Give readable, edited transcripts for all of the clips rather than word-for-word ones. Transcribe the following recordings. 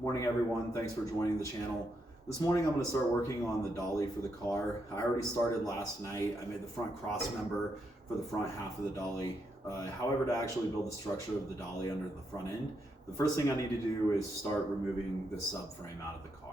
Morning everyone, thanks for joining the channel. This morning I'm going to start working on the dolly for the car. I already started last night. I made the front cross member for the front half of the dolly. However, to actually build the structure of the dolly under the front end, the first thing I need to do is start removing the subframe out of the car.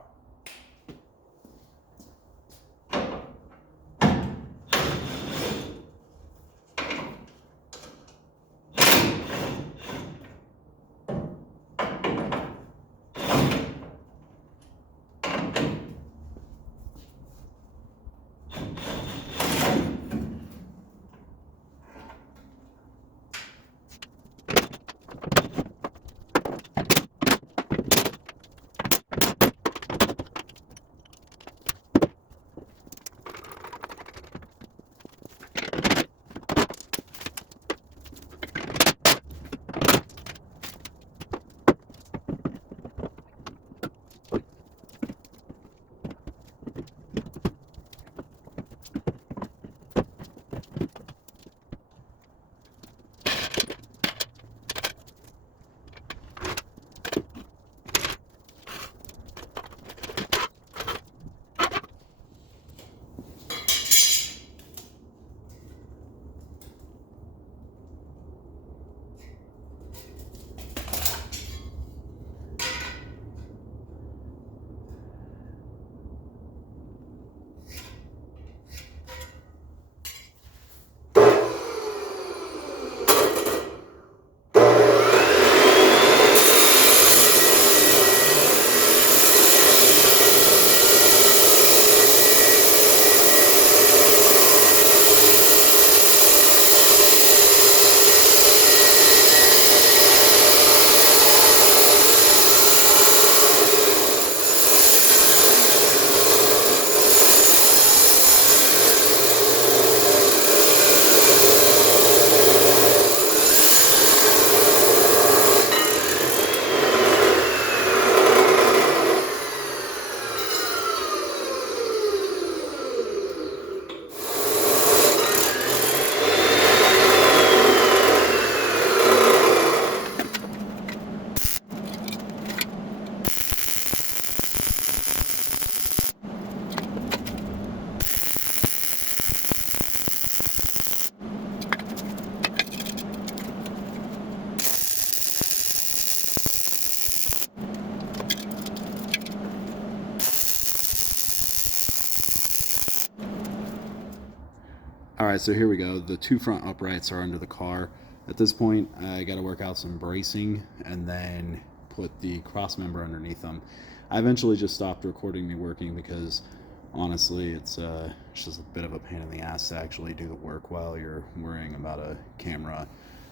All right, so here we go. The two front uprights are under the car. At this point, I got to work out some bracing and then put the cross member underneath them. I eventually just stopped recording me working because honestly, it's just a bit of a pain in the ass to actually do the work while you're worrying about a camera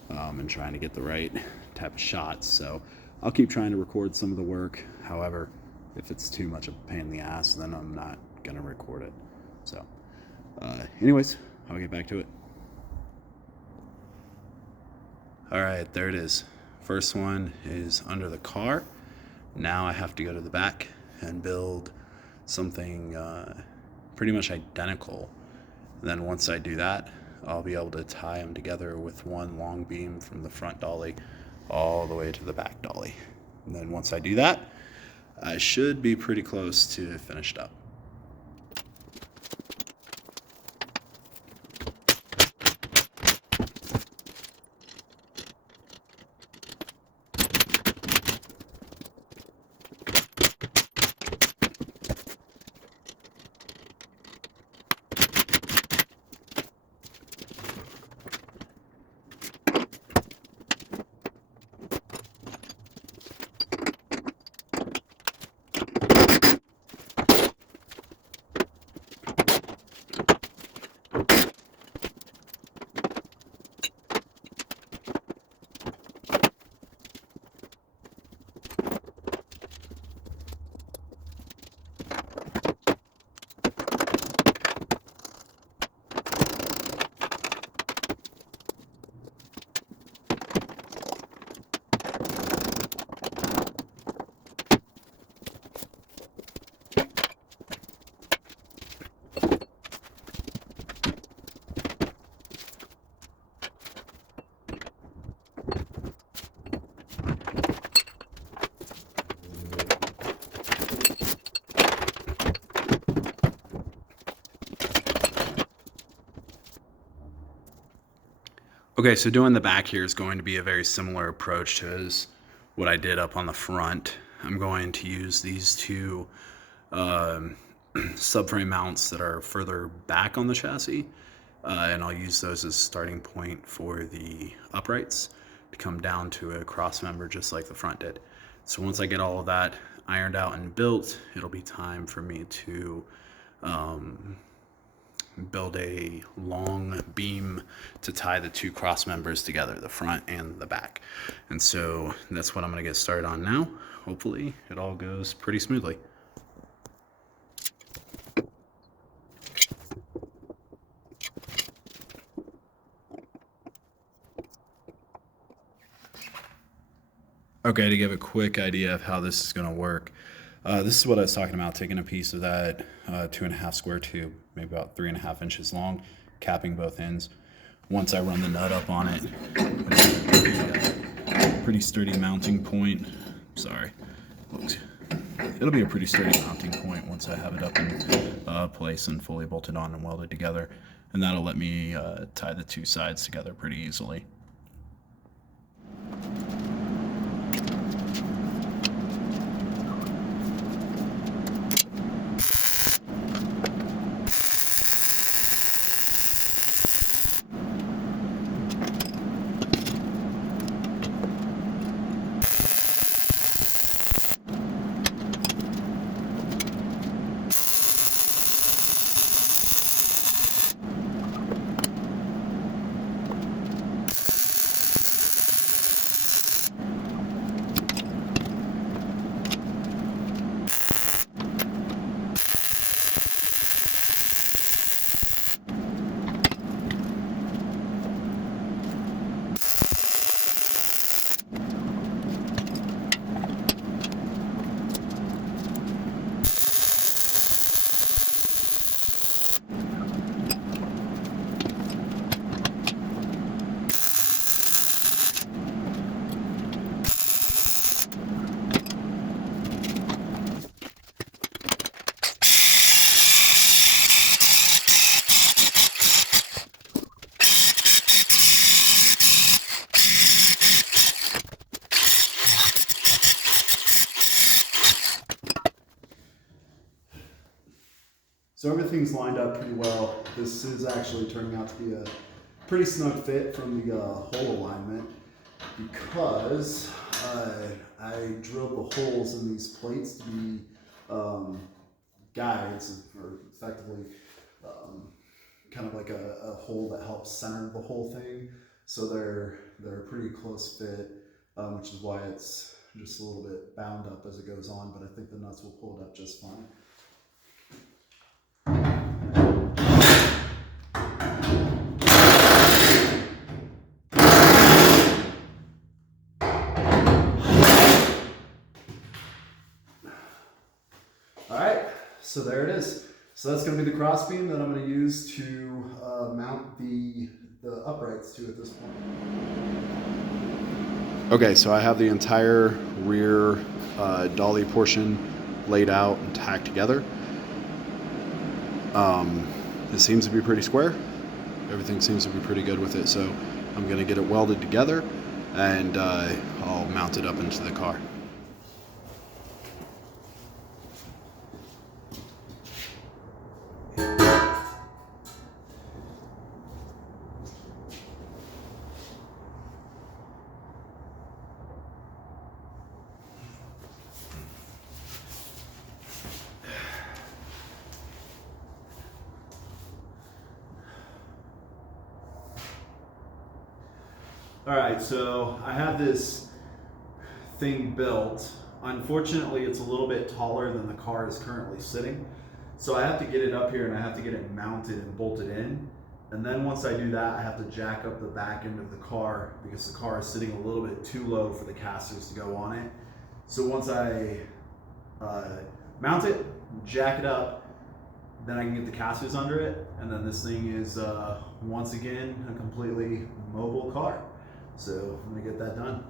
and trying to get the right type of shots. So I'll keep trying to record some of the work. However, if it's too much of a pain in the ass, then I'm not going to record it. So anyways, I'll get back to it. All right, there it is. First one is under the car. Now I have to go to the back and build something pretty much identical. And then once I do that, I'll be able to tie them together with one long beam from the front dolly all the way to the back dolly. And then once I do that, I should be pretty close to finished up. Okay, so doing the back here is going to be a very similar approach to as what I did up on the front. I'm going to use these two subframe mounts that are further back on the chassis, and I'll use those as a starting point for the uprights to come down to a cross member just like the front did. So once I get all of that ironed out and built, it'll be time for me to build a long beam to tie the two cross members together, the front and the back. And so that's what I'm going to get started on now. Hopefully it all goes pretty smoothly. Okay, to give a quick idea of how this is going to work, this is what I was talking about, taking a piece of that 2.5 square tube, maybe about 3.5 inches long, capping both ends. Once I run the nut up on it, pretty sturdy mounting point. Sorry. It'll be a pretty sturdy mounting point once I have it up in place and fully bolted on and welded together. And that'll let me tie the two sides together pretty easily. So everything's lined up pretty well. This is actually turning out to be a pretty snug fit from the hole alignment because I drilled the holes in these plates to be guides, or effectively kind of like a hole that helps center the whole thing. So they're a pretty close fit, which is why it's just a little bit bound up as it goes on, but I think the nuts will pull it up just fine. So there it is. So that's going to be the crossbeam that I'm going to use to mount the uprights to at this point. Okay, so I have the entire rear dolly portion laid out and tacked together. It seems to be pretty square. Everything seems to be pretty good with it. So I'm going to get it welded together and I'll mount it up into the car. All right, so I have this thing built. Unfortunately, it's a little bit taller than the car is currently sitting. So I have to get it up here and I have to get it mounted and bolted in. And then once I do that, I have to jack up the back end of the car because the car is sitting a little bit too low for the casters to go on it. So once I mount it, jack it up, then I can get the casters under it. And then this thing is, once again, a completely mobile car. So I'm gonna get that done.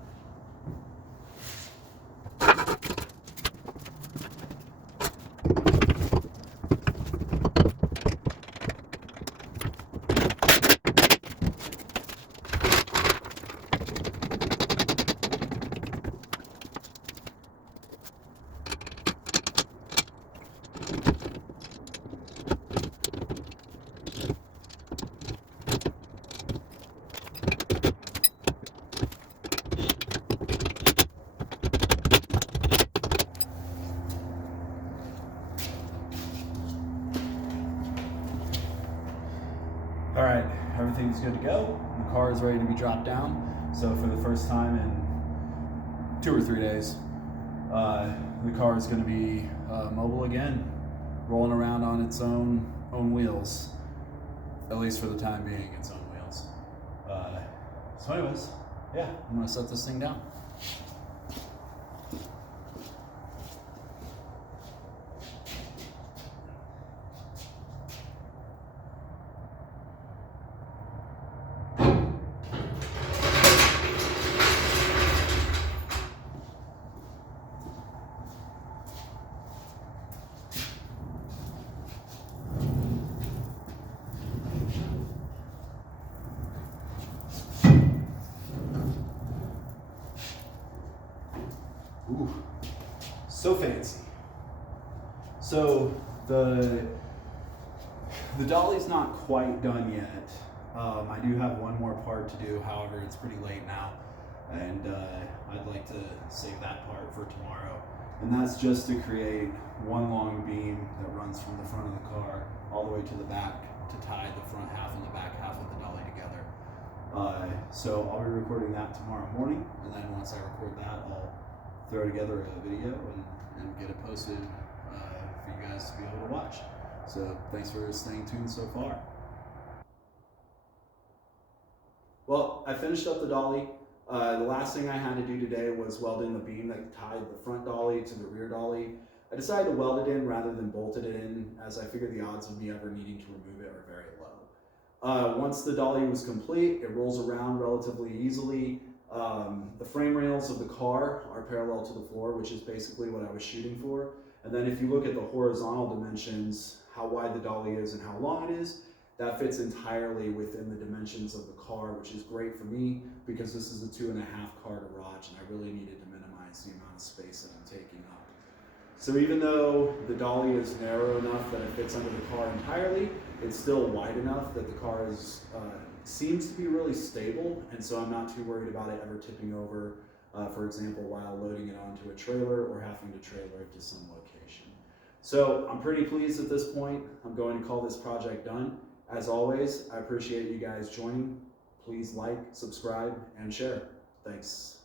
good to go. The car is ready to be dropped down. So for the first time in 2 or 3 days, the car is going to be mobile again, rolling around on its own wheels, at least for the time being, its own wheels. So anyways, yeah, I'm going to set this thing down. Ooh, so fancy. So the dolly's not quite done yet. I do have one more part to do, however, it's pretty late now, and I'd like to save that part for tomorrow. And that's just to create one long beam that runs from the front of the car all the way to the back to tie the front half and the back half of the dolly together. So I'll be recording that tomorrow morning, and then once I record that, I'll throw together a video and get it posted for you guys to be able to watch. So thanks for staying tuned so far. Well, I finished up the dolly. The last thing I had to do today was weld in the beam that tied the front dolly to the rear dolly. I decided to weld it in rather than bolt it in, as I figured the odds of me ever needing to remove it are very low. Once the dolly was complete, it rolls around relatively easily. The frame rails of the car are parallel to the floor, which is basically what I was shooting for. And then if you look at the horizontal dimensions, how wide the dolly is and how long it is, that fits entirely within the dimensions of the car, which is great for me because this is a 2.5 car garage and I really needed to minimize the amount of space that I'm taking up. So even though the dolly is narrow enough that it fits under the car entirely, it's still wide enough that the car is seems to be really stable, and so I'm not too worried about it ever tipping over, for example, while loading it onto a trailer or having to trailer it to some location. So I'm pretty pleased at this point. I'm going to call this project done. As always, I appreciate you guys joining. Please like, subscribe, and share. Thanks.